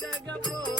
ಜಗ ಜಗ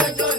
muchachos.